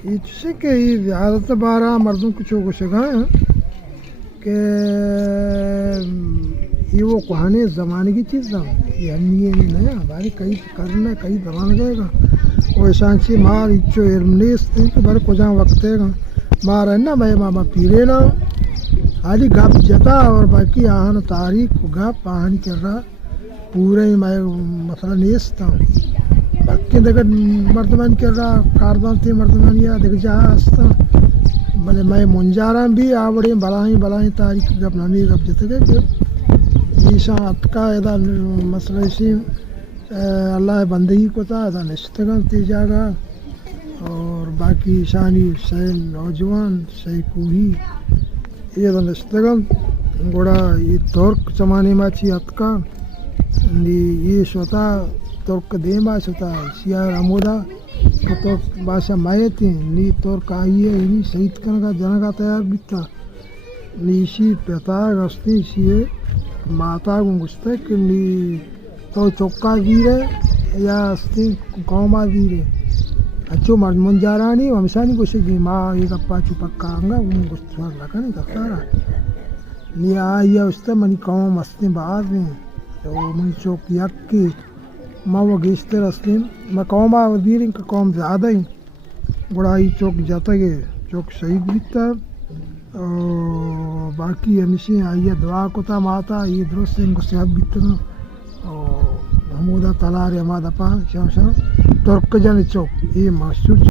इससे के ज़्यादातर बारह मर्दों कुछ को शगा कि ये वो कहानी ज़माने की चीज़ था ये नहीं नया हमारी कई करना कई जमान जाएगा वो शांति मार इच्छो एरमनेस थे तो बारे को जहाँ वक्त है मार है ना मैं मामा पीरे ना आदि गाप जता और बाकी आहन तारीख को गाप पहानी कर रहा पूरे ही मैं मसला नेस था बाकी देखा मर्दमान कर रहा कारदान थे मर्दमान या देख जहाँ हंसता भले मैं मुंजारा भी आवड़े बलाई तारीख गप नानी गप जते के ईशा अटका एदा मसला इसी अल्लाह बंदगी को था एदा निश्चितगन तीजागा और बाकी शानी सही नौजवान सही कूही ये तो निश्चितगन गोड़ा ये तुर्क जमाने में अच्छी अटका ये स्वतः तुर्क दे भाषा होता सिया अमोदा तो भाषा माये थी नी तुर्क आई है इन्हीं शहीद करने का जनगा तैयार भी था नीशी पेता गस्ती सी माता गुस्ते कि नी तो चौका वीरे या अस्ती कौमा वीरे अच्छो मर्द मुंजारा नहीं हमेशा नहीं कुछ की माँ एक अप्पा चुपक्का आंगा उन गुस्सा लगा नहीं करता रहा नी आई है उससे मनी कौम मस्ती बाहर में तो मनी चौक यक की माँ वो गेस्ते रस्ते मैं कौमा वीर इनका कौम ज़्यादा ही बड़ाई चौक जाता है चौक शहीद बीतता और बाकी हमेशा आई है दुआ को था माता ये दुरुस्त इनको सेहत बीतना और हमोदा तलार हमारा पा शाम तुर्क जन चौक ये मशहूर